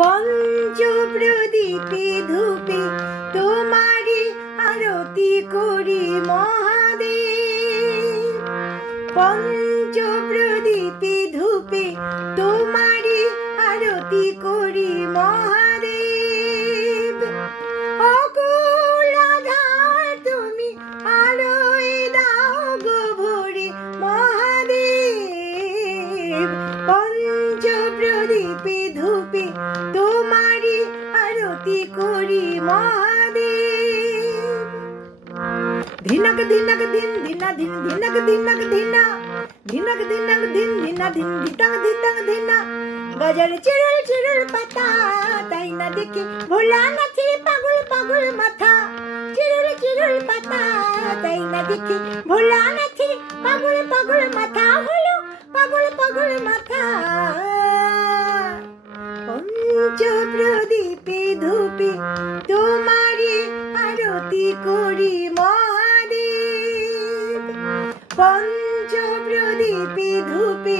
পঞ্চপ্রদীপে ধূপে তোমারি আরতি করি মহাদেব। পঞ্চপ্রদীপে ধূপে তোমারি আরতি করি মহাদেব। অকুল আধার তুমি আলোয় দাও গো ভরে মহাদেব। পঞ্চপ্রদীপে ধূপে তোমারি আরতি করি মহাদেব। ধিনক ধিনক ধিন ধিনা ধিন ধিনক ধিনক ধিনা ধিনক ধিনক ধিন ধিনা ধিন ধিতং ধিতং ধিনা। গাজর চিরুল চিরুল পাতা তাই না দেখি ভোলানাথের পাগল পাগল মাথা। চিরুল চিরুল পাতা তাই না দেখি ভোলানাথের পাগল পাগল মাথা। হলো পাগল পাগল মাথা। পঞ্চপ্রদীপে ধূপে তোমারি আরতি করি মহাদেব। পঞ্চপ্রদীপে ধূপে